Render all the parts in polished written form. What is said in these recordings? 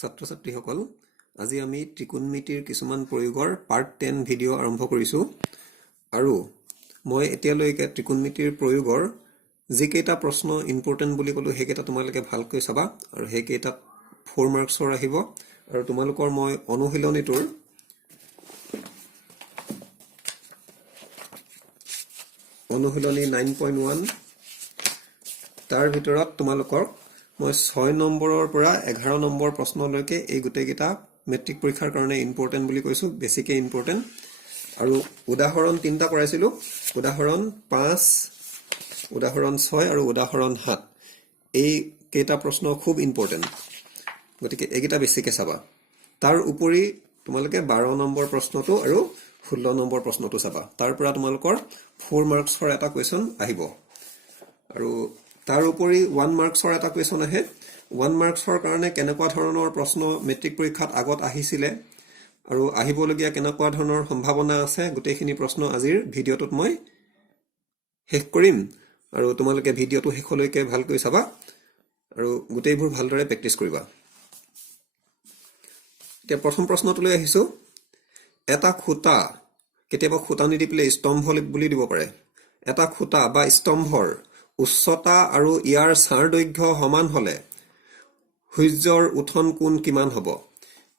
ছাত্ৰ ছাত্ৰীসকল আজি আমি ত্ৰিকোণমিতিৰ কিছুমান প্ৰয়োগৰ পাৰ্ট 10 ভিডিঅ' আৰম্ভ কৰিছোঁ আৰু মই এতিয়ালৈকে ত্ৰিকোণমিতিৰ প্ৰয়োগৰ যিকেইটা প্ৰশ্ন ইম্পৰ্টেণ্ট বুলি ক'লো সেইকেইটা তোমালোকে ভালকৈ চাবা আৰু সেইকেইটাত 4 মাৰ্কছৰ আহিব আৰু তোমালোকৰ মই অনুশীলনীটোৰ অনুশীলনী 9.1 তাৰ ভিতৰত তোমালোকৰ মই 6 নম্বৰৰ পৰা 11 নম্বৰ প্ৰশ্নলৈকে এই গোটেইকেইটা মেট্ৰিক পৰীক্ষাৰ কাৰণে ইম্পৰ্টেণ্ট বুলি কৈছো বেছিকে ইম্পৰ্টেণ্ট আৰু উদাহৰণ 3টা কৰাইছিলো উদাহৰণ 5 উদাহৰণ 6 আৰু উদাহৰণ 7 এই কেইটা প্ৰশ্ন খুব ইম্পৰ্টেণ্ট গতিকে এইকেইটা বেছিকে চাবা তাৰ উপৰি তোমালোকে 12 নম্বৰ প্ৰশ্নটো আৰু 16 নম্বৰ প্ৰশ্নটো চাবা তাৰ পৰা তোমালোকৰ 4 মাৰ্কছৰ এটা কোৱেশ্চন আহিব আৰু তাৰ উপৰি 1 মাৰ্কছৰ এটা কোৱেশ্চন আহে 1 মাৰ্কছৰ কাৰণে কেনেকুৱা ধৰণৰ প্ৰশ্ন মেট্ৰিক পৰীক্ষাত আগত আহিছিলে আৰু আহিবলগীয়া কেনেকুৱা ধৰণৰ সম্ভাৱনা আছে গোটেইখিনি প্ৰশ্ন আজিৰ ভিডিঅ'টোত মই শেষ কৰিম আৰু তোমালোকে ভিডিঅ'টো শেষলৈকে ভালকৈ চাবা আৰু গোটেইবোৰ ভালদৰে প্ৰেক্টিছ কৰিবা এতিয়া প্ৰথম প্ৰশ্নটোলৈ আহিছো এটা খুঁটা কেতিয়াবা খুঁটা নিদি পেলাই স্তম্ভ বুলি দিব পাৰে এটা খুঁটা বা স্তম্ভৰ উচ্চতা আৰু ইয়াৰ ছাৰ দৈৰ্ঘ্য সমান হলে সূৰ্যৰ উঠন কোণ কিমান হ'ব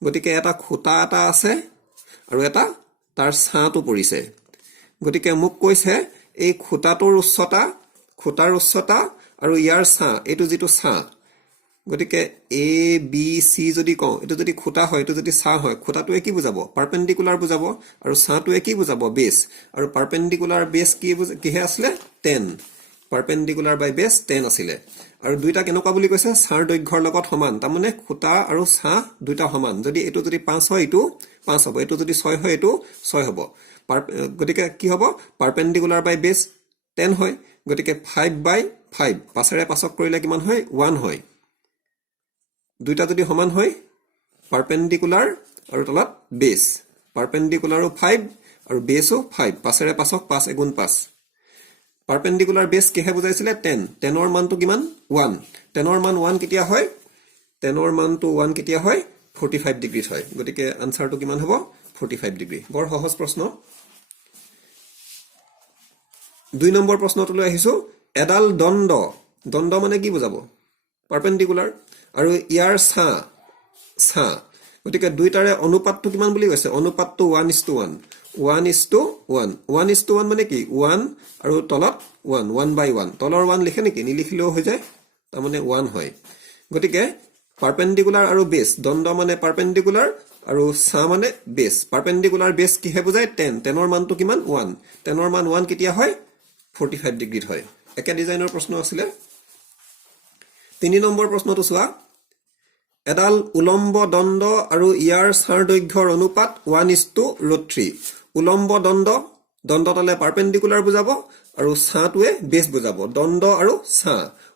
গতিকে এটা খুঁটা এটা আছে আৰু এটা তাৰ ছাটো পৰিছে গতিকে মোক কৈছে এই খুঁটাটোৰ উচ্চতা খুঁটাৰ উচ্চতা আৰু ইয়াৰ ছা এটো যেটো ছা গতিকে এ বি সি যদি কওঁ এটো যদি খুঁটা হয় এটো যদি ছা হয় খুঁটাটোৱে কি বুজাব পাৰপেন্ডিকুলাৰ বুজাব আৰু ছাটোৱে কি বুজাব বেছ আৰু পাৰপেন্ডিকুলাৰ বেছ কিহে আসলে 10 পাৰপেন্ডিকুলাৰ বাই বেছ 10 আছিলে আৰু দুইটা কেনেকুৱা বুলি কৈছে ছাৰ দৈৰ্ঘ্যৰ লগত সমান তাৰমানে খুঁটা আৰু ছা দুইটা সমান যদি এটো যদি 5 হয় এটো 5 হ'ব এটো যদি 6 হয় এটো 6 হ'ব গতিকে কি হ'ব পাৰপেন্ডিকুলাৰ বাই বেছ 10 হয় গতিকে 5 বাই 5 পাছৰে পাছক কৰিলে কিমান হয় 1 হয় দুইটা যদি সমান হয় পাৰপেন্ডিকুলাৰ আৰু তলত বেছ পাৰপেন্ডিকুলাৰো 5 আৰু বেছও 5 পাছৰে পাছক 5 গুণ 5 পাৰপেন্ডিকুলাৰ বেছ কিহে বুজাইছিলে 10 10ৰ মানটো কিমান 1 10ৰ মান 1 কেতিয়া হয় 10ৰ মানটো 1 কেতিয়া হয় 45 ডিগ্ৰী হয় গতিকে আনসাৰটো কিমান হ'ব 45 ডিগ্ৰী বৰ সহজ প্ৰশ্ন 2 নম্বৰ প্ৰশ্নটোলৈ আহিছো এডাল দণ্ড মানে কি বুজাব পাৰপেন্ডিকুলাৰ আৰু ইয়াৰ ছা গতিকে দুইটাৰে অনুপাতটো কিমান বুলি কৈছে অনুপাতটো 1:1 1:1 মানে কি 1 আৰু তলত 1 by 1 তলৰ 1 লিখে নেকি নিলিখিলেও হৈ যায় তাৰমানে 1 হয় গতিকে পাৰপেন্ডিকুলাৰ আৰু বেছ দণ্ড মানে পাৰপেন্ডিকুলাৰ আৰু ছা মানে বেছ পাৰপেন্ডিকুলাৰ বেছ কিহে বুজায় 10 10ৰ মানটো কিমান 1 10ৰ মান 1 কেতিয়া হয় 45 ডিগ্ৰীত হয় একে ডিজাইনৰ প্ৰশ্ন আছিলে 3 নম্বৰ প্ৰশ্নটো চোৱা এডাল উলম্ব দণ্ড আৰু ইয়াৰ ছাৰ দৈৰ্ঘ্যৰ অনুপাত 1:3 উলম্ব দণ্ডটালে পাৰপেন্ডিকুলাৰ বুজাব আৰু ছাটোৱে বেছ বুজাব দণ্ড আৰু ছা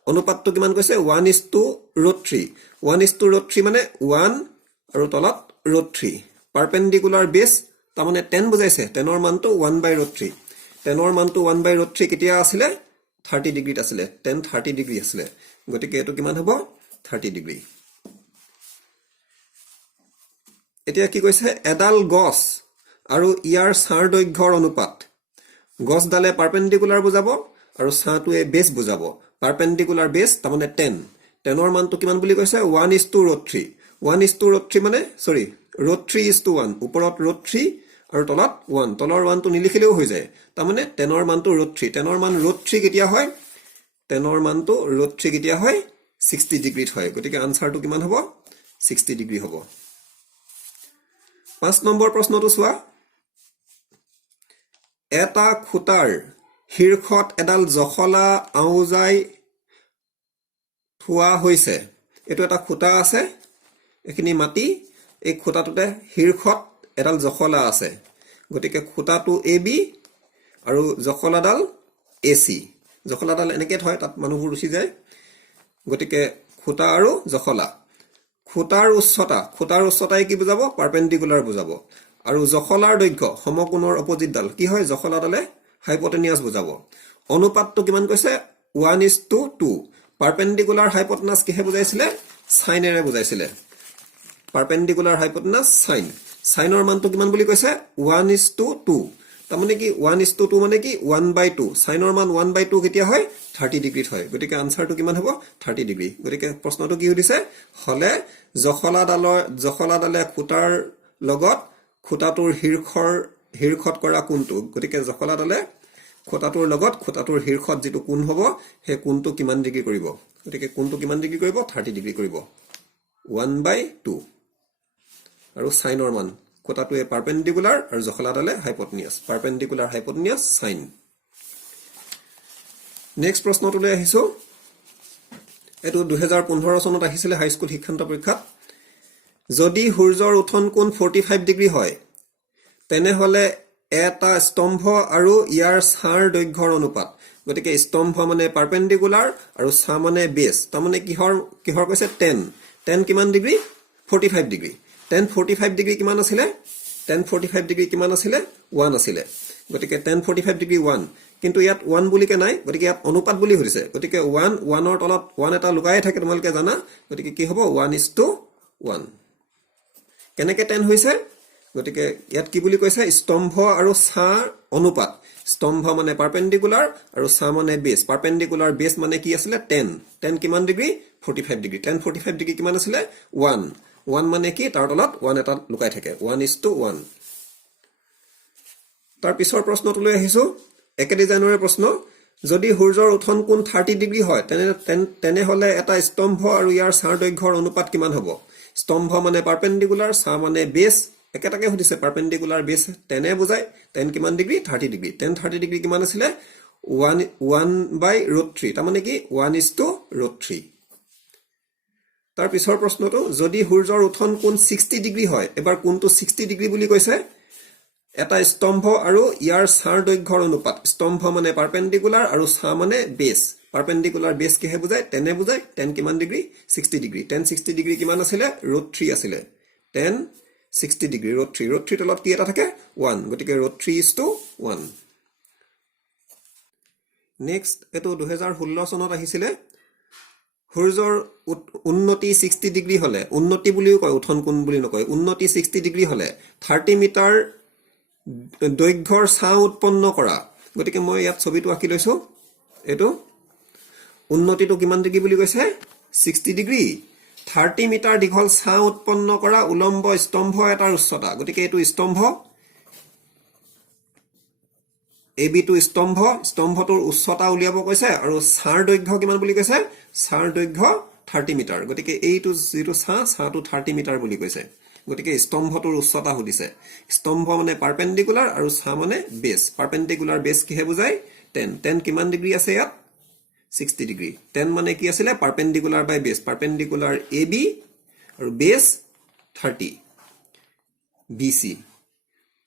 অনুপাতটো কিমান কৈছে 1:3 1:3 মানে 1 আৰু তলত √3 পাৰপেন্ডিকুলাৰ বেছ তাৰমানে 10 বুজাইছে 10ৰ মানটো 1/√3 10ৰ মানটো 1/√3 কেতিয়া আছিলে 30 ডিগ্ৰীত আছিলে 10 30 ডিগ্ৰী আছিলে গতিকে এটো কিমান হ'ব 30 ডিগ্ৰী এতিয়া কি কৈছে এডাল গছ আৰু ইয়াৰ ছাৰ দৈৰ্ঘ্যৰ অনুপাত গছডালে পাৰপেন্ডিকুলাৰ বুজাব আৰু ছাটোৱে বেছ বুজাব পাৰপেন্ডিকুলাৰ বেছ তাৰমানে 10ৰ মানটো কিমান বুলি কৈছে 1:√3 1:√3 মানে √3:1 ওপৰত √3 আৰু তলত 1 তলৰ 1টো নিলিখিলেও হৈ যায় তাৰমানে 10ৰ মানটো √3 10ৰ মান √3 কেতিয়া হয় 10ৰ মানটো √3 কেতিয়া হয় 60 ডিগ্ৰীত হয় গতিকে আনসাৰটো কিমান হ'ব 60 ডিগ্ৰী হ'ব 5 নম্বৰ প্ৰশ্নটো চোৱা এটা খুঁটাৰ শীৰ্ষত এডাল জখলা আউজাই থোৱা হৈছে এটো এটা খুঁটা আছে এখিনি মাটি এই খুঁটাটোতে শীৰ্ষত এডাল জখলা আছে গতিকে খুঁটাটো AB আৰু জখলাডাল AC জখলাডাল এনেকৈ থয় তাত মানুহবোৰ উঠি যায় গতিকে খুঁটা আৰু জখলা খুঁটাৰ উচ্চতাই কি বুজাব পাৰপেন্ডিকুলাৰ বুজাব আৰু জখলাৰ দৈৰ্ঘ্য সমকোণৰ অপজিটডাল কি হয় জখলাডালে হাইপটেনিয়াছ বুজাব অনুপাতটো কিমান কৈছে 1:2 পাৰপেন্ডিকুলাৰ হাইপটেনাছ কিহে বুজাইছিলে সাইনেৰে বুজাইছিলে পাৰপেণ্ডিকুলাৰ হাইপটেনাছ সাইন সাইনৰ মানটো কিমান বুলি কৈছে 1:2 তাৰমানে কি 1:2 মানে কি 1/2 সাইনৰ মান 1/2 কেতিয়া হয় 30 ডিগ্ৰীত হয় গতিকে আনসাৰটো কিমান হ'ব 30 ডিগ্ৰী গতিকে প্ৰশ্নটো কি হৈছে হলে জখলাডালে খুটাৰ লগত খুটাটোৰ শীৰ্ষত কৰা কোণটো গতিকে জখলাডালে খুটাটোৰ লগত খুটাটোৰ শীৰ্ষত যেটো কোণ হ'ব সেই কোণটো কিমান ডিগ্ৰী কৰিব গতিকে কোণটো কিমান ডিগ্ৰী কৰিব 30 ডিগ্ৰী কৰিব 1/2 আৰু সাইনৰ মান খুটাটোৱে পাৰপেণ্ডিকুলাৰ আৰু জখলাডালে হাইপটেনিয়াছ পাৰপেণ্ডিকুলাৰ হাইপটেনিয়াছ সাইন নেক্সট প্ৰশ্নটোলৈ আহিছো এটো 2015 চনত আহিছিলে হাই স্কুল শিক্ষান্ত পৰীক্ষাত যদি সূৰ্যৰ উঠন কোণ 45 ডিগ্ৰী হয় তেনেহলে এটা স্তম্ভ আৰু ইয়াৰ ছাৰ দৈৰ্ঘ্যৰ অনুপাত গতিকে স্তম্ভ মানে পাৰপেণ্ডিকুলাৰ আৰু ছা মানে বেছ তাৰমানে কিহৰ কৈছে 10 কিমান ডিগ্ৰী 45 ডিগ্ৰী 10 45 ডিগ্ৰী কিমান আছিলে 10 45 ডিগ্ৰী কিমান আছিলে 1 আছিলে গতিকে 10 45 ডিগ্ৰী 1 কিন্তু ইয়াত 1 বুলি কে নাই গতিকে ইয়াত অনুপাত বুলি হৈছে গতিকে 1 ৰ তলত 1 এটা লুকাই থাকে তোমালকে জানা গতিকে কি হ'ব 1:1 কেনেকে 10 হৈছে গতিকে ইয়াত কি বুলি কৈছে স্তম্ভ আৰু ছা অনুপাত স্তম্ভ মানে পাৰপেণ্ডিকুলাৰ আৰু ছা মানে বেছ পাৰপেণ্ডিকুলাৰ বেছ মানে কি আছিলে 10 কিমান ডিগ্ৰী 45 ডিগ্ৰী 10 45 ডিগ্ৰী কিমান আছিলে 1 মানে কি তাৰ তলত 1 এটা লুকাই থাকে 1:1 তাৰ পিছৰ প্ৰশ্নটোলৈ আহিছো একে ডিজাইনৰে প্ৰশ্ন যদি সূৰ্যৰ উঠন কোণ 30 ডিগ্ৰী হয় তেনেহলে এটা স্তম্ভ আৰু ইয়াৰ ছাৰ দৈৰ্ঘ্যৰ অনুপাত কিমান হ'ব স্তম্ভ মানে পাৰপেণ্ডিকুলাৰ ছা মানে বেছ একেটাকে সুধিছে পাৰপেণ্ডিকুলাৰ বেছ 10 বুজায় 10 কিমান ডিগ্ৰী 30 ডিগ্ৰী 30 ডিগ্ৰী কিমান আছিলে 1/√3 তাৰমানে কি 1:√3 তাৰ পিছৰ প্ৰশ্নটো যদি সূৰ্যৰ উঠন কোণ 60 ডিগ্ৰী হয় এবাৰ কোণটো 60 ডিগ্ৰী বুলি কৈছে এটা স্তম্ভ আৰু ইয়াৰ ছাৰ দৈৰ্ঘ্যৰ অনুপাত স্তম্ভ মানে পাৰপেণ্ডিকুলাৰ আৰু ছা মানে বেছ পাৰপেণ্ডিকুলাৰ বেছ কিহে বুজায় 10 বুজায় 10 কিমান ডিগ্ৰী 60 ডিগ্ৰী 10 60 ডিগ্ৰী কিমান আছিলে √3 আছিলে 10 60 ডিগ্ৰী √3 তলত কি এটা থাকে 1 গতিকে √3:1 নেক্সট এটো 2016 চনত আহিছিলে সূৰ্যৰ উন্নতি 60 ডিগ্ৰী হলে উন্নতি বুলিও কয় উঠন কোণ বুলি নকয় উন্নতি 60 ডিগ্ৰী হলে 30 মিটাৰ দৈৰ্ঘ্যৰ ছা উৎপন্ন কৰা গতিকে মই ইয়াত ছবিটো আঁকি লৈছো এটো উন্নতিটো কিমান ডিগ্ৰী বুলি কৈছে 60 ডিগ্ৰী 30 মিটাৰ দীঘল ছা উৎপন্ন কৰা উলম্ব স্তম্ভ এটাৰ উচ্চতা গতিকে এটো স্তম্ভ AB টো স্তম্ভটোৰ উচ্চতা উলিয়াব কৈছে আৰু ছাৰ দৈৰ্ঘ্য কিমান বুলি কৈছে ছাৰ দৈৰ্ঘ্য 30 মিটাৰ গতিকে এইটো যেটো ছাটো 30 মিটাৰ বুলি কৈছে গতিকে স্তম্ভটোৰ উচ্চতা সুধিছে স্তম্ভ মানে পাৰপেণ্ডিকুলাৰ আৰু ছা মানে বেছ পাৰপেণ্ডিকুলাৰ বেছ কিহে বুজায় 10 কিমান ডিগ্ৰী আছে ইয়াত 60 ডিগ্ৰী 10 মানে কি আছিলে পাৰপেণ্ডিকুলাৰ বাই বেছ পাৰপেণ্ডিকুলাৰ AB আৰু বেছ 30 BC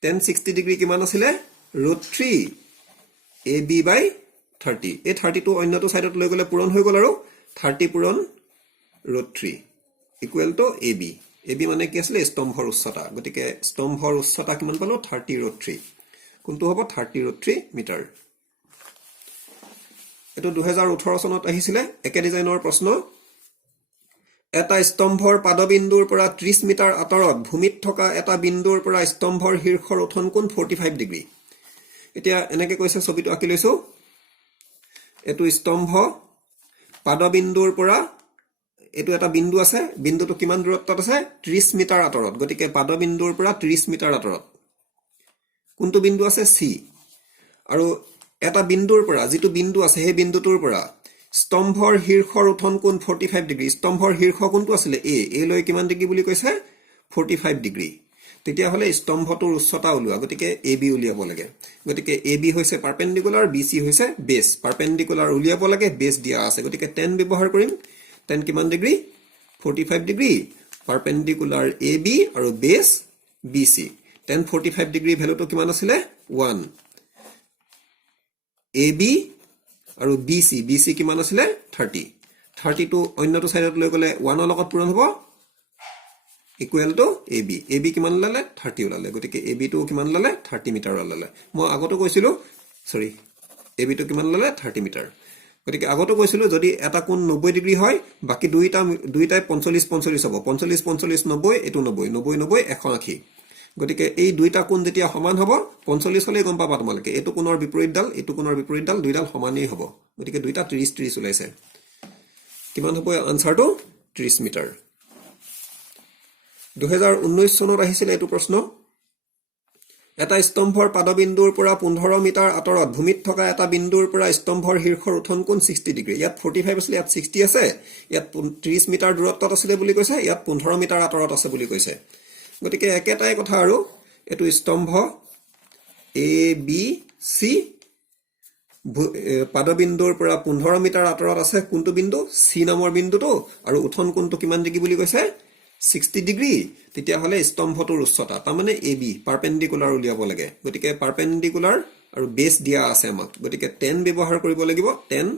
10 60 ডিগ্ৰী কিমান আছিলে √3 AB by 30 এই 30 টো অন্যটো সাইডত লৈ গলে পূৰণ হৈ গল আৰু 30 পূৰণ √3 ইকুৱেল টু AB মানে কি আছিলে স্তম্ভৰ উচ্চতা গতিকে স্তম্ভৰ উচ্চতা কিমান পালো 30√3 কোনটো হ'ব 30√3 মিটাৰ এটো 2018 চনত আহিছিলে একে ডিজাইনৰ প্ৰশ্ন এটা স্তম্ভৰ পাদবিন্দুৰ পৰা 30 মিটাৰ আঁতৰত ভূমিত থকা এটা বিন্দুৰ পৰা স্তম্ভৰ শীৰ্ষৰ উঠন কোণ 45 ডিগ্ৰী এতিয়া এনেকে কৈছে ছবিটো আঁকি লৈছো এটো স্তম্ভ পাদবিন্দুৰ পৰা এটো এটা বিন্দু আছে বিন্দুটো কিমান দূৰত্বত আছে 30 মিটাৰ আঁতৰত গতিকে পাদবিন্দুৰ পৰা 30 মিটাৰ আঁতৰত কোনটো বিন্দু আছে C আৰু এটা বিন্দুৰ পৰা যেটো বিন্দু আছে সেই বিন্দুটোৰ পৰা স্তম্ভৰ শীৰ্ষৰ উঠন কোণ 45 ডিগ্ৰী স্তম্ভৰ শীৰ্ষ কোণটো আছিলে A লৈ কিমান ডিগ্ৰী বুলি কৈছে 45 ডিগ্ৰী তেতিয়া হলে স্তম্ভটোৰ উচ্চতা উলিওৱা গতিকে AB উলিয়াব লাগে গতিকে AB হৈছে পাৰপেণ্ডিকুলাৰ BC হৈছে বেছ পাৰপেণ্ডিকুলাৰ উলিয়াব লাগে বেছ দিয়া আছে গতিকে 10 ব্যৱহাৰ কৰিম 10 কিমান ডিগ্ৰী 45 ডিগ্ৰী পাৰপেণ্ডিকুলাৰ AB আৰু বেছ BC 10 45 ডিগ্ৰী ভ্যালুটো কিমান আছিলে 1 AB আৰু BC কিমান আছিলে 30 টো অন্যটো সাইডত লৈ গলে 1 ৰ লগত পূৰণ হ'ব ইকুৱেল টু AB কিমান লালে 30 ওলালে গতিকে AB টো কিমান লালে 30 মিটাৰ ওলালে মই আগতো কৈছিলো AB টো কিমান লালে 30 মিটাৰ গতিকে আগতে কৈছিলো যদি এটা কোণ 90 ডিগ্ৰী হয় বাকি দুইটাই 45 হ'ব 45 45 90 এটো 90 90 90 180 গতিকে এই দুইটা কোণ যেতিয়া সমান হ'ব 45 হলে গম পাবা তোমালোকে এটো কোণৰ বিপৰীত ডাল দুইডাল সমানেই হ'ব গতিকে দুইটা 30 30 ওলাইছে কিমান হ'ব আনসাৰটো 30 মিটাৰ 2019 চনত আহিছিল এটো প্ৰশ্ন এটা স্তম্ভৰ পাদবিন্দুৰ পৰা 15 মিটাৰ আঁতৰত ভূমিত থকা এটা বিন্দুৰ পৰা স্তম্ভৰ শীৰ্ষৰ উঠন কোণ 60 ডিগ্ৰী ইয়াত 45 আছিল ইয়াত 60 আছে ইয়াত 30 মিটাৰ দূৰত্বত আছে বুলি কৈছে ইয়াত 15 মিটাৰ আঁতৰত আছে বুলি কৈছে গতিকে একেটাই কথা আৰু এটো স্তম্ভ এ বি সি পাদবিন্দুৰ পৰা 15 মিটাৰ আঁতৰত আছে কোনটো বিন্দু সি নামৰ বিন্দুটো আৰু উঠন কোণটো কিমান ডিগ্ৰী বুলি কৈছে 60 ডিগ্ৰী তেতিয়া হলে স্তম্ভটোৰ উচ্চতা তাৰ মানে AB পাৰপেন্ডিকুলাৰ উলিয়াব লাগে গতিকে পাৰপেন্ডিকুলাৰ আৰু বেস দিয়া আছে আমাক গতিকে 10 ব্যৱহাৰ কৰিব লাগিব 10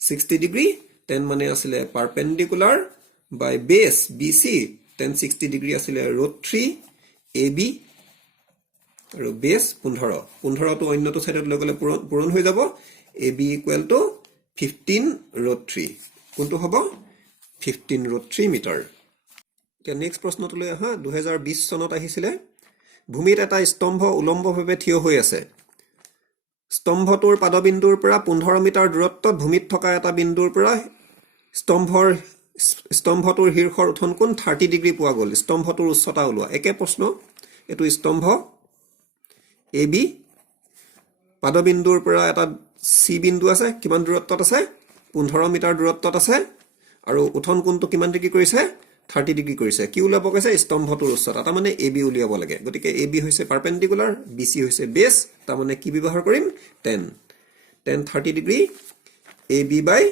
60 ডিগ্ৰী 10 মানে আছিল পাৰপেন্ডিকুলাৰ বাই বেস BC 10 60 ডিগ্ৰী আছিল √3 AB আৰু বেস 15 15 টো অন্যটো সাইডত লৈ গলে পূৰণ হৈ যাব AB = 15 √3 কোনটো হ'ব 15 √3 মিটাৰ নেক্সট প্ৰশ্নটো লৈ আহা 2020 চনত আহিছিলে ভূমিত এটা স্তম্ভ উলম্বভাৱে থিয় হৈ আছে স্তম্ভটোৰ পাদবিন্দুৰ পৰা 15 মিটাৰ দূৰত্বত ভূমিত থকা এটা বিন্দুৰ পৰা স্তম্ভটোৰ শীৰ্ষৰ উঠন কোণ 30 ডিগ্ৰী পোৱা গ'ল স্তম্ভটোৰ উচ্চতা ওলোৱা একে প্ৰশ্ন এটো স্তম্ভ AB পাদবিন্দুৰ পৰা এটা C বিন্দু আছে কিমান দূৰত্বত আছে 15 মিটাৰ দূৰত্বত আছে আৰু উঠন কোণটো কিমান ডিগ্ৰী কৰিছে 30 ডিগ্ৰী কৰিছে কি উলাব কৈছে স্তম্ভটোৰ উচ্চতা তাৰ মানে AB উলিয়াব লাগে গতিকে AB হৈছে পাৰপেন্ডিকুলাৰ BC হৈছে বেস তাৰ মানে কি ব্যৱহাৰ কৰিম 10 30 degree AB by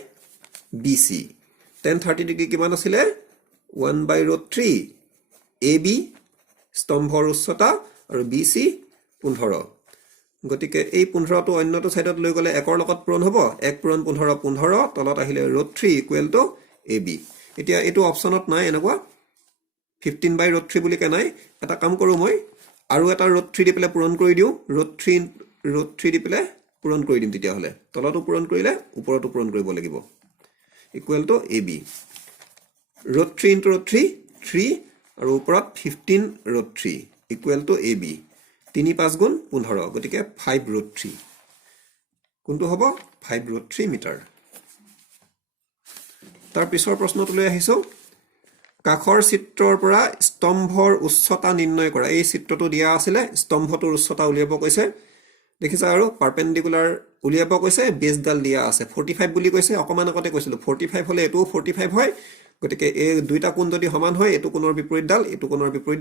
BC 30 degree কিমান আছিল 1/√3 AB স্তম্ভৰ উচ্চতা আৰু BC 15 গতিকে এই 15 টো অন্যটো সাইডত লৈ গলে একৰ লগত পূৰণ হ'ব 1 পূৰণ 15 15 তলত আহিলে √3 = AB এতিয়া এটো অপচনত নাই এনেকুৱা 15/√3 বুলি কে নাই এটা কাম কৰো মই আৰু এটা √3 দি পেলে পূৰণ কৰি দিও √3 দি পেলে পূৰণ কৰি দিম তেতিয়া হলে তলতো পূৰণ কৰিলে ওপৰতো পূৰণ কৰিব লাগিব = AB √3 * √3 3 আৰু ওপৰত 15 √3 = AB 3 5 গুণ 15 গতিকে 5√3 কোনটো হ'ব 5√3 মিটাৰ তাৰ পিছৰ প্ৰশ্নটো লৈ আহিছো কাখৰ চিত্ৰৰ পৰা স্তম্ভৰ উচ্চতা নিৰ্ণয় কৰা এই চিত্ৰটো দিয়া আছিল স্তম্ভটোৰ উচ্চতা উলিয়াব কৈছে দেখিছা আৰু পাৰপেন্ডিকুলাৰ উলিয়াব কৈছে বেসডাল দিয়া আছে 45 বুলি কৈছে অকমান আগতে কৈছিল 45 হলে এটো 45 হয় গতিকে এই দুইটা কোণ যদি সমান হয় এটো কোণৰ বিপৰীত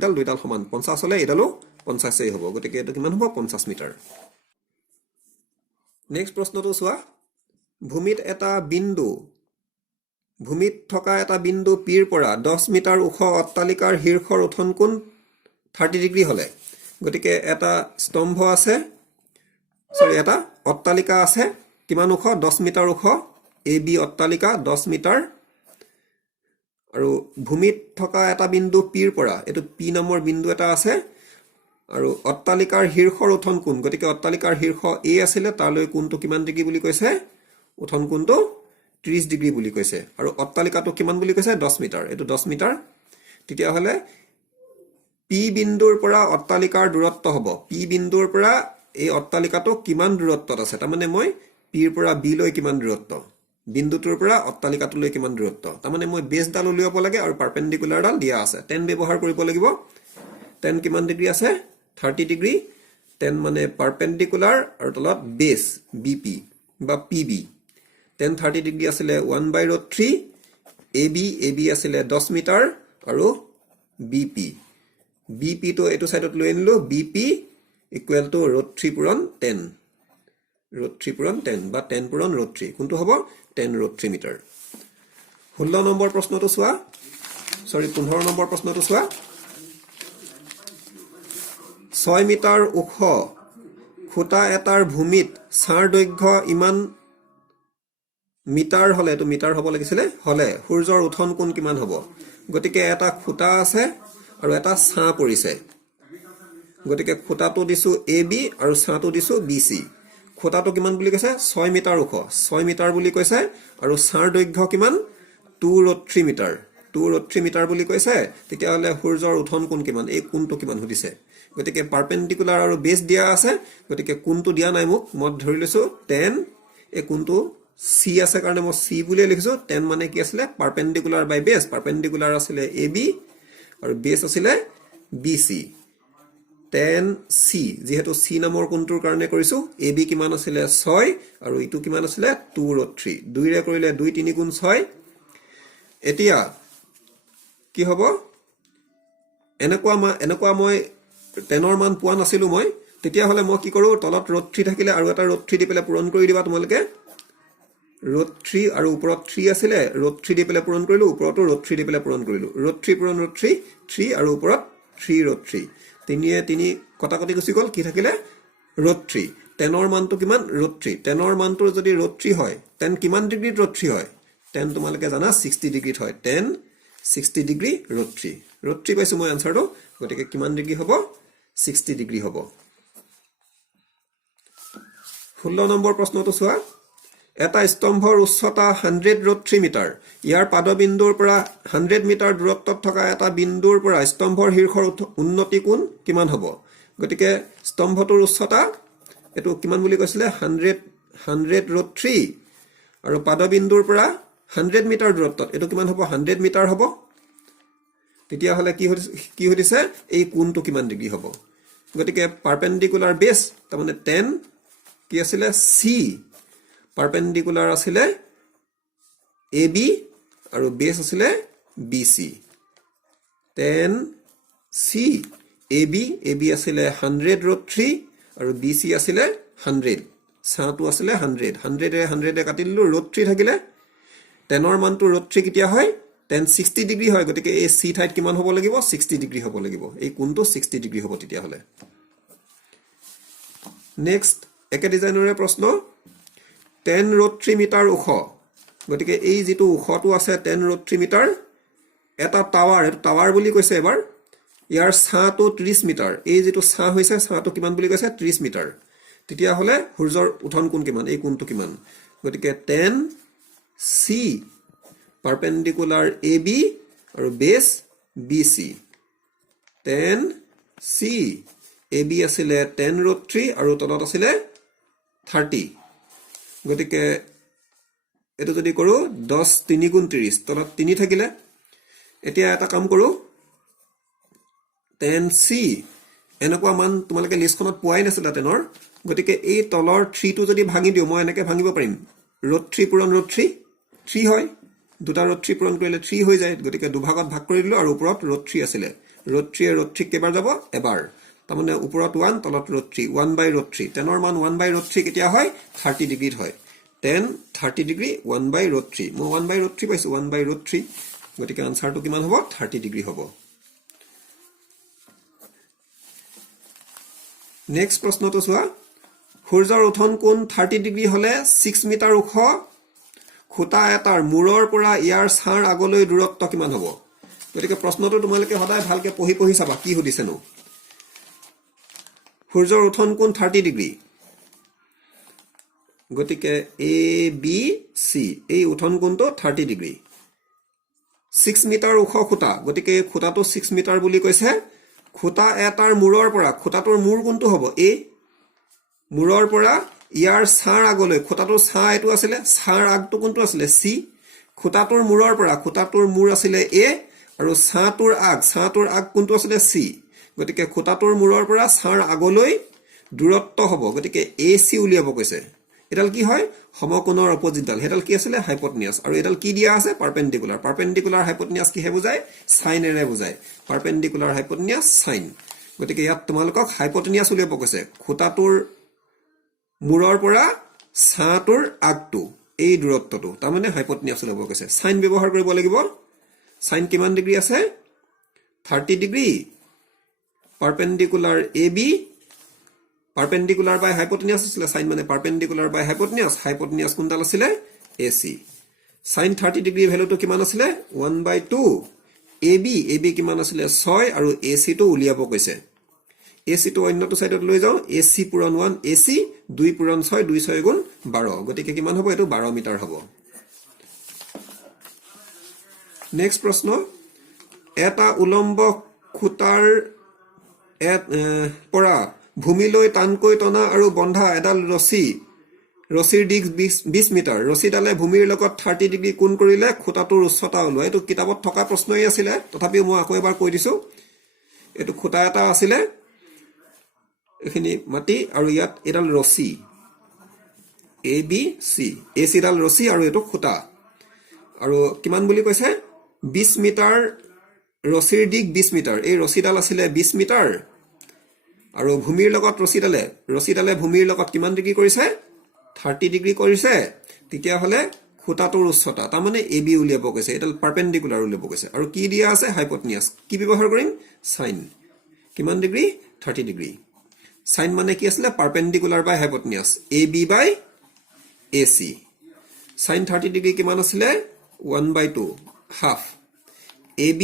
ডাল দুইডাল সমান 50 হলে এডালো 50 এই হ'ব গতিকে এটো কিমান হ'ব 50 মিটাৰ নেক্সট প্ৰশ্নটো চোৱা ভূমিত থকা এটা বিন্দু পিৰ পৰা 10 মিটাৰ ওখ অট্টালিকাৰ শীৰ্ষৰ উঠন কোণ 30 ডিগ্ৰী হলে গতিকে এটা স্তম্ভ আছে এটা অট্টালিকা আছে কিমান ওখ 10 মিটাৰ ওখ AB অট্টালিকা 10 মিটাৰ আৰু ভূমিত থকা এটা বিন্দু পিৰ পৰা এটো P নামৰ বিন্দু এটা আছে আৰু অট্টালিকাৰ শীৰ্ষৰ উঠন কোণ গতিকে অট্টালিকাৰ শীৰ্ষ A আছিল তালৈ কোণটো কিমান ডিগ্ৰী বুলি কৈছে উঠন কোণটো 30 ডিগ্ৰী বুলি কৈছে আৰু অট্টালিকাটো কিমান বুলি কৈছে 10 মিটাৰ এটো 10 মিটাৰ তেতিয়া হলে P বিন্দুৰ পৰা অট্টালিকাৰ দূৰত্ব হ'ব P বিন্দুৰ পৰা এই অট্টালিকাটো কিমান দূৰত্বত আছে তাৰ মানে মই P ৰ পৰা B লৈ কিমান দূৰত্ব বিন্দুটোৰ পৰা অট্টালিকাটোলৈ কিমান দূৰত্ব তাৰ মানে মই বেসডাল উলিয়াব লাগে আৰু পাৰপেন্ডিকুলাৰ ডাল দিয়া আছে 10 ব্যৱহাৰ কৰিব লাগিব 10 কিমান ডিগ্ৰী আছে 30 ডিগ্ৰী 10 মানে পাৰপেন্ডিকুলাৰ আৰু তলত বেস BP বা PB 10 30 ডিগ্ৰী আছিল 1/√3 AB আছিল 10 মিটাৰ আৰু BP টো এটো সাইডত লৈ আনিলো BP = √3 পূৰণ 10 বা 10 পূৰণ √3 কোনটো হ'ব 10 √3 মিটাৰ 16 নম্বৰ প্ৰশ্নটো চোৱা 15 নম্বৰ প্ৰশ্নটো চোৱা 6 মিটাৰ ওখ খুঁটা এটাৰ ভূমিত ছাৰ দৈৰ্ঘ্য ইমান মিটাৰ হলে এটো মিটাৰ হ'ব লাগিছিল হলে সূৰ্যৰ উঠন কোণ কিমান হ'ব গতিকে এটা খুঁটা আছে আৰু এটা ছাঁ পৰিছে গতিকে খুঁটাটো দিছো AB আৰু ছাঁটো দিছো BC খুঁটাটো কিমান বুলি কৈছে 6 মিটাৰ ওখ 6 মিটাৰ বুলি কৈছে আৰু ছাৰ দৈৰ্ঘ্য কিমান 2√3 মিটাৰ 2√3 মিটাৰ বুলি কৈছে তেতিয়াহলে সূৰ্যৰ উঠন কোণ কিমান এই কোণটো কিমান সুধিছে গতিকে পাৰপেন্ডিকুলাৰ আৰু বেছ দিয়া আছে গতিকে কোণটো দিয়া নাই মোক মই ধৰি লৈছো tan এই কোণটো c আছে কাৰণে মই c বুলি লিখিছো tan মানে কি আছিল পাৰপেন্ডিকুলাৰ বাই বেছ পাৰপেন্ডিকুলাৰ আছিল ab আৰু বেছ আছিল bc tan c যেহেতু c নামৰ কোণটোৰ কাৰণে কৰিছো ab কিমান আছিল 6 আৰু ইটো কিমান আছিল 2√3 2 ৰে কৰিলে 2 3 গুণ 6 এতিয়া কি হ'ব এনেকুৱা মই টেনৰ মান পোৱা নাছিলো মই তেতিয়া হলে মই কি কৰো তলত √3 থাকিলে আৰু এটা √3 দি পেলে পূৰণ কৰি দিবা তোমালকে √3 আৰু ওপৰত 3 আছিল √3 দি পেলে পূৰণ কৰিলো ওপৰতো √3 দি পেলে পূৰণ কৰিলো √3 পূৰণ √3 3 আৰু ওপৰত 3√3 তিনিয়ে তিনি কটাকটি গুচি গল কি থাকিলে √3 টেনৰ মানটো কিমান √3 টেনৰ মানটো যদি √3 হয় টেন কিমান ডিগ্ৰীত √3 হয় টেন তোমালকে জানা 60 ডিগ্ৰীত হয় টেন 60 ডিগ্ৰী √3 পাইছো মই আনসাৰটো গতিকে কিমান ডিগ্ৰী হ'ব 60 ডিগ্ৰী হ'ব 16 নম্বৰ প্ৰশ্নটো চোৱা এটা স্তম্ভৰ উচ্চতা 100√3 মিটাৰ ইয়াৰ পাদবিন্দুৰ পৰা 100 মিটাৰ দূৰত্বত থকা এটা বিন্দুৰ পৰা স্তম্ভৰ শীৰ্ষৰ উন্নতি কোণ কিমান হ'ব গতিকে স্তম্ভটোৰ উচ্চতা এটো কিমান বুলি কৈছিলে 100√3 আৰু পাদবিন্দুৰ পৰা 100 মিটাৰ দূৰত্বত এটো কিমান হ'ব 100 মিটাৰ হ'ব তেতিয়া হলে কি হদিছে এই কোণটো কিমান ডিগ্ৰী হ'ব গতিকে পাৰপেন্ডিকুলাৰ বেছ তাৰ মানে tan কি আছিল c পাৰপেন্ডিকুলাৰ আছিল ab আৰু বেছ আছিল bc tan c ab আছিল 100√3 আৰু bc আছিল 100 সাটো আছিল 100 এ 100 এ কাটি দিলো √3 থাকিলে টেনৰ মানটো √3 কিতিয়া হয় tan 60 ডিগ্ৰী হয় গতিকে এই c ঠাইত কিমান হ'ব লাগিব 60 ডিগ্ৰী হ'ব লাগিব এই কোণটো 60 ডিগ্ৰী হ'ব তেতিয়া হলে নেক্সট একে ডিজাইনৰে প্ৰশ্ন 10√3 মিটাৰ ওখ গতিকে এই যেটো ওখটো আছে 10√3 মিটাৰ এটা টাৱাৰ বুলি কৈছে এবাৰ ইয়াৰ ছাটো 30 মিটাৰ এই যেটো ছা হৈছে ছাটো কিমান বুলি কৈছে 30 মিটাৰ তেতিয়া হলে সূৰ্যৰ উঠন কোণ কিমান এই কোণটো কিমান গতিকে tan c পাৰপেন্ডিকুলাৰ ab আৰু বেছ bc tan c ab আছিল 10√3 আৰু তলত আছিল 30 গতিকে এটো যদি কৰো 10 3 গুণ 30 তলত 3 থাকিলে এতিয়া এটা কাম কৰো tan c এনেকুৱা মান তোমালকে লিষ্টখনত পোৱাই নাছিল টেনৰ গতিকে এই তলৰ 3 টো যদি ভাঙি দিও মই এনেকে ভাঙিব পাৰিম √3 পূৰণ √3 3 হয় দুটা √3 পূৰণ কৰিলে 3 হৈ যায় গতিকে দুভাগত ভাগ কৰি দিলো আৰু ওপৰত √3 আছিল √3 কেবাৰ যাব এবাৰ তাৰ মানে ওপৰত 1 তলত √3 1/√3 টেনৰ মান 1/√3 কেতিয়া হয় 30 ডিগ্ৰীত হয় tan 30 ডিগ্ৰী 1/√3 মই 1/√3 পাইছো 1/√3 গতিকে আনসাৰটো কিমান হ'ব 30 ডিগ্ৰী হ'ব নেক্সট প্ৰশ্নটো চোৱা সূৰ্যৰ উঠন কোণ 30 ডিগ্ৰী হলে 6 মিটাৰ ওখ খুঁটা এটাৰ মূৰৰ পৰা ইয়াৰ ছাৰ আগলৈ দূৰত্ব কিমান হ'ব গতিকে প্ৰশ্নটো তোমালকে সদায় ভালকে পঢ়ি চাবা কি সুধিছেনো সূৰ্যৰ উঠন কোণ 30 ডিগ্ৰী গতিকে a b c এই উঠন কোণটো 30 ডিগ্ৰী 6 মিটাৰ ওখ খুঁটা গতিকে খুঁটাটো 6 মিটাৰ বুলি কৈছে খুঁটা এটাৰ মূৰৰ পৰা খুঁটাটোৰ মূৰ কোণটো হ'ব a মূৰৰ পৰা ইয়াৰ ছাৰ আগলৈ খুঁটাটোৰ ছা এটো আছিল ছাৰ আগটো কোনটো আছিল c খুঁটাটোৰ মূৰৰ পৰা খুঁটাটোৰ মূৰ আছিল a আৰু ছাটোৰ আগ কোনটো আছিল c গতিকে খুঁটাটোৰ মূৰৰ পৰা ছাৰ আগলৈ দূৰত্ব হ'ব গতিকে ac উলিয়াব কৈছে এডাল কি হয় সমকোণৰ অপজিট ডাল হেডাল কি আছিল হাইপোটেনিয়াছ আৰু এডাল কি দিয়া আছে পাৰপেন্ডিকুলাৰ হাইপোটেনিয়াছ কিহে বুজায় সাইনেৰে বুজায় পাৰপেন্ডিকুলাৰ হাইপোটেনিয়াছ সাইন গতিকে ইয়াত তোমালোকক হাইপোটেনিয়াছ উলিয়াব কৈছে খুঁটাটোৰ মূৰৰ পৰা ছাটোৰ আগটো এই দূৰত্বটো তাৰ মানে হাইপোটেনিয়াছ উলিয়াব কৈছে সাইন ব্যৱহাৰ কৰিব লাগিব সাইন কিমান ডিগ্ৰী আছে 30 ডিগ্ৰী পাৰপেন্ডিকুলাৰ ab পাৰপেন্ডিকুলাৰ বাই হাইপোটেনিয়াছ আছিল সাইন মানে পাৰপেন্ডিকুলাৰ বাই হাইপোটেনিয়াছ কোনডাল আছিল ac সাইন 30 ডিগ্ৰী ভ্যালুটো কিমান আছিল 1/2 ab কিমান আছিল 6 আৰু ac টো উলিয়াব কৈছে AC টো অন্যটো সাইডত লৈ যাও AC পূৰণ 1 AC 2 পূৰণ 6 2 6 গুণ 12 গতিকে কিমান হ'ব এটো 12 মিটাৰ হ'ব নেক্সট প্ৰশ্ন এটা উলম্ব খুটাৰ পৰা ভূমিলৈ টানকৈ টনা আৰু বন্ধা এডাল ৰছীৰ দিগ 20 মিটাৰ ৰছীডালে ভূমিৰ লগত 30 ডিগ্ৰী কোণ কৰিলে খুটাটোৰ উচ্চতা ওলোৱা এটো কিতাপত থকা প্ৰশ্নই আছিল তথাপিও মই আকৌ এবাৰ কৈ দিছো এটো খুটা এটা আছিল এখিনি মাটি আৰু ইয়াত এডাল ৰছী ABC AC ডাল ৰছী আৰু এটো খুটা আৰু কিমান বুলি কৈছে 20 মিটাৰ ৰছীৰ দিগ 20 মিটাৰ এই ৰছীডাল আছিল 20 মিটাৰ আৰু ভূমিৰ লগত ৰছীডালে ভূমিৰ লগত কিমান ডিগ্ৰী কৰিছে 30 ডিগ্ৰী কৰিছে তেতিয়া হলে খুটাটোৰ উচ্চতা তাৰ মানে AB উলিয়াব কৈছে এডাল পাৰপেন্ডিকুলাৰ উলিয়াব কৈছে আৰু কি দিয়া আছে হাইপোটেনিয়াস কি ব্যৱহাৰ কৰিম সাইন কিমান ডিগ্ৰী 30 ডিগ্ৰী সাইন মানে কি আছিল পাৰপেন্ডিকুলাৰ বাই হাইপোটেনিয়াস AB বাই AC সাইন 30 ডিগ্ৰী কিমান আছিল 1/2 হাফ AB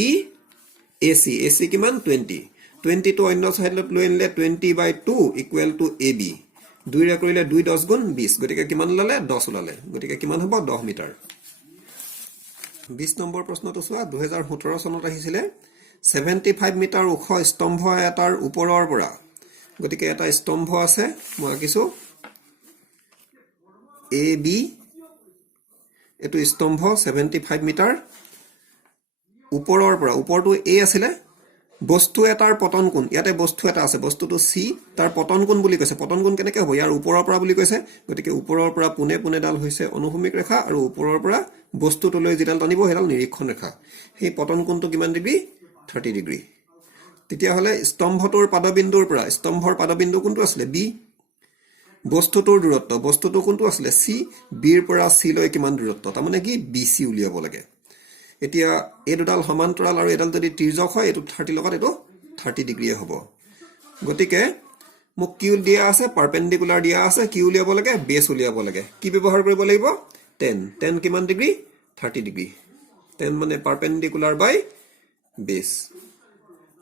AC কিমান 20 টো অন্য সাইডত লৈ আনিলে 20/2 ইকুৱেল টু AB 2 ৰে কৰিলে 2 10 গুণ 20 গতিকে কিমান ওলালে 10 ওলালে গতিকে কিমান হ'ব 10 মিটাৰ 20 নম্বৰ প্ৰশ্নটো চোৱা 2017 চনত আহিছিল 75 মিটাৰ ওখ স্তম্ভ এটাৰ ওপৰৰ পৰা গতিকে এটা স্তম্ভ আছে মই আঁকিছো AB এটো স্তম্ভ 75 মিটাৰ ওপৰৰ পৰা ওপৰটো A আছিল বস্তু এটাৰ পতন কোণ ইয়াতে বস্তু এটা আছে বস্তুটো C তাৰ পতন কোণ বুলি কৈছে পতন কোণ কেনেকৈ হ'ব ইয়াৰ ওপৰৰ পৰা বুলি কৈছে গতিকে ওপৰৰ পৰা পোনে পোনে ডাল হৈছে অনুভূমিক ৰেখা আৰু ওপৰৰ পৰা বস্তুটোলৈ যিডাল টানিব হেডাল নিৰীক্ষণ ৰেখা সেই পতন কোণটো কিমান ডিগ্ৰী 30 ডিগ্ৰী তেতিয়া হলে স্তম্ভটোৰ পাদবিন্দুৰ পৰা স্তম্ভৰ পাদবিন্দু কোনটো আছিল B বস্তুটোৰ দূৰত্ব বস্তুটো কোনটো আছিল C B ৰ পৰা C লৈ কিমান দূৰত্ব তাৰ মানে কি BC উলিয়াব লাগে এতিয়া এই দুডাল সমান্তৰাল আৰু এডাল যদি তিৰ্যক হয় এটো 30 লগত এটো 30 ডিগ্ৰী হ'ব গতিকে মোক কি দিয়া আছে পাৰপেন্ডিকুলাৰ দিয়া আছে কি উলিয়াব লাগে বেস উলিয়াব লাগে কি ব্যৱহাৰ কৰিব লাগিব 10 কিমান ডিগ্ৰী 30 ডিগ্ৰী 10 মানে পাৰপেন্ডিকুলাৰ বাই বেস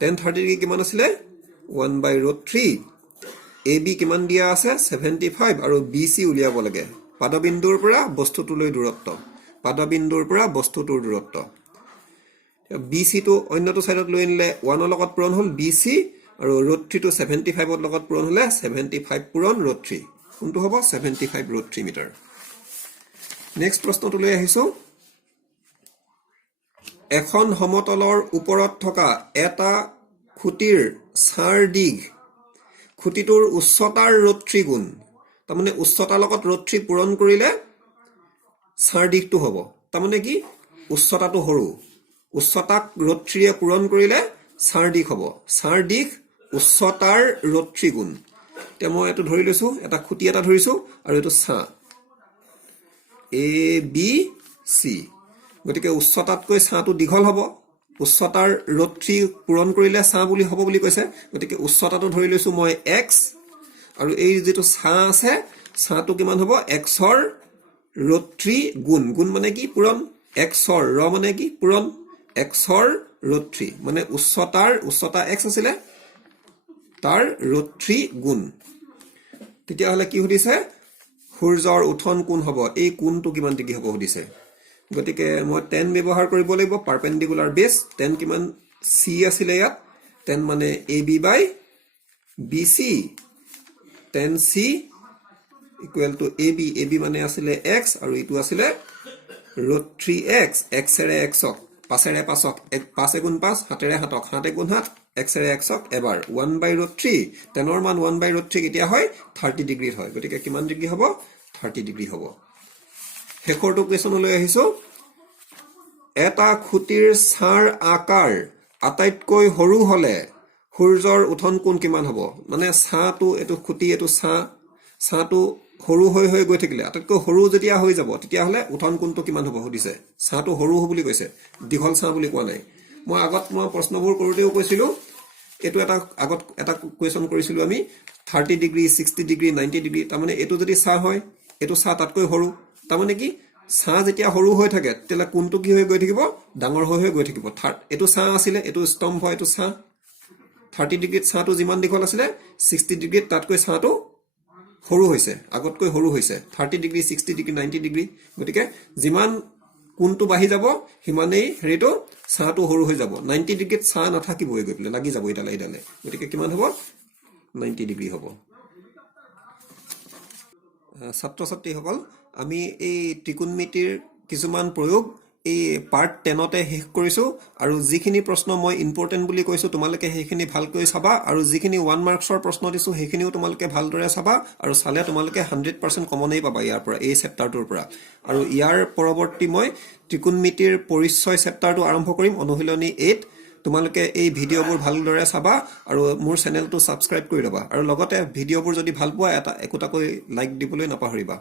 10 30 ডিগ্ৰী কিমান আছিল 1/√3 AB কিমান দিয়া আছে 75 আৰু BC উলিয়াব লাগে পাদবিন্দুৰ পৰা বস্তুটোলৈ দূৰত্ব পাদবিন্দুৰ পৰা বস্তুটোৰ দূৰত্ব BC টো অন্যটো সাইডত লৈ আনিলে 1 ৰ লগত পূৰণ হল BC আৰু √3 টো 75 ৰ লগত পূৰণ হলে 75 পূৰণ √3 কোনটো হ'ব 75 √3 মিটাৰ নেক্সট প্ৰশ্নটো লৈ আহিছো এখন সমতলৰ ওপৰত থকা এটা খুঁটিৰ ছাৰ দিগ খুঁটিটোৰ উচ্চতাৰ √3 গুণ তাৰ মানে উচ্চতাৰ লগত √3 পূৰণ কৰিলে ছাৰ দিগটো হ'ব তাৰ মানে কি উচ্চতাটো সৰু উচ্চতাক √3 এ পূৰণ কৰিলে ছাৰ দিগ হ'ব ছাৰ দিগ উচ্চতাৰ √3 গুণ তে মই এটো ধৰি লৈছো এটা খুঁটি এটা ধৰিছো আৰু এটো ছা ABC গতিকে উচ্চতাতকৈ ছাটো দীঘল হ'ব উচ্চতাৰ √3 পূৰণ কৰিলে ছা বুলি হ'ব বুলি কৈছে গতিকে উচ্চতাটো ধৰি লৈছো মই x আৰু এই যেটো ছা আছে ছাটো কিমান হ'ব x ৰ √3 গুণ মানে কি পূৰণ x ৰ মানে কি পূৰণ x ৰ √3 মানে উচ্চতা x আছিল তাৰ √3 গুণ তেতিয়া হলে কি হদিছে সূৰ্যৰ উঠন কোণ হ'ব এই কোণটো কিমান ডিগ্ৰী হ'ব হদিছে গতিকে মই 10 ব্যৱহাৰ কৰিব লাগিব পাৰপেন্ডিকুলাৰ বেস 10 কিমান C আছিল ইয়াত 10 মানে AB by BC 10C equal to AB মানে আছিল x আৰু ইটো আছিল √3x x এৰে x ক 5 এৰে 5ক 5 গুণ 5 7 এৰে 7ক 7 গুণ 7 x এৰে x ক এবাৰ 1/√3 10 ৰ মান 1/√3 কেতিয়া হয় 30 ডিগ্ৰী হয় গতিকে কিমান ডিগ্ৰী হ'ব 30 ডিগ্ৰী হ'ব হেকৰটো কোৱেশ্যনলৈ আহিছো এটা খুঁটিৰ ছাৰ আকাৰ আটাইতকৈ সৰু হলে সূৰ্যৰ উঠন কোণ কিমান হ'ব মানে ছাটো এটো খুঁটি এটো ছাটো সৰু হৈ গৈ থাকিলে আটাইতকৈ সৰু যেতিয়া হৈ যাব তেতিয়া হলে উঠন কোণটো কিমান হ'ব হদিছে ছাটো সৰু হ'ব বুলি কৈছে দীঘল ছা বুলি কোৱা নাই মই প্ৰশ্নবোৰ কৰোতেও কৈছিলো এটো এটা কোৱেশ্যন কৰিছিলো আমি 30 ডিগ্ৰী 60 ডিগ্ৰী 90 ডিগ্ৰী তাৰ মানে এটো যদি ছা হয় এটো ছা তাতকৈ সৰু তাৰ মানে কি ছা যেতিয়া সৰু হৈ থাকে তেলা কোণটো কি হৈ গৈ থাকিব ডাঙৰ হৈ গৈ থাকিব এটো ছা আছিল এটো স্তম্ভ এটো ছা 30 ডিগ্ৰীত ছাঁটো যিমান দীঘল আছিলে 60 ডিগ্ৰীত তাতকৈ ছাঁটো সৰু হৈছে, আগতকৈ সৰু হৈছে। 30 ডিগ্ৰী, 60 ডিগ্ৰী, 90 ডিগ্ৰী। গতিকে যিমান কোণটো বাঢ়ি যাব সিমানেই হেৰিটো ছাঁটো সৰু হৈ যাব। 90 ডিগ্ৰীত ছাঁ নাথাকিবই, গৈ পেলাই লাগি যাব ইডালে। গতিকে কিমান হ'ব? 90 ডিগ্ৰী হ'ব। ছাত্ৰ ছাত্ৰীসকল, আমি এই ত্ৰিকোণমিতিৰ কিছুমান প্ৰয়োগ এই পাৰ্ট 10তে শেষ কৰিছোঁ। আৰু যিখিনি প্ৰশ্ন মই ইম্পৰ্টেণ্ট বুলি কৈছোঁ তোমালোকে সেইখিনি ভালকৈ চাবা, আৰু যিখিনি 1 মাৰ্কছৰ প্ৰশ্ন দিছোঁ সেইখিনিও তোমালোকে ভালদৰে চাবা, আৰু চালে তোমালোকে 100% কমনেই পাবা ইয়াৰ পৰা, এই চেপ্টাৰটোৰ পৰা। আৰু ইয়াৰ পৰৱৰ্তী মই ত্ৰিকোণমিতিৰ পৰিচয় চেপ্টাৰটো আৰম্ভ কৰিম, অনুশীলনী 8। তোমালোকে এই ভিডিঅ'বোৰ ভালদৰে চাবা আৰু মোৰ চেনেলটো ছাবস্ক্ৰাইব কৰি ল'বা, আৰু লগতে ভিডিঅ'বোৰ যদি ভাল পোৱা একোটাকৈ লাইক দিবলৈ নাপাহৰিবা।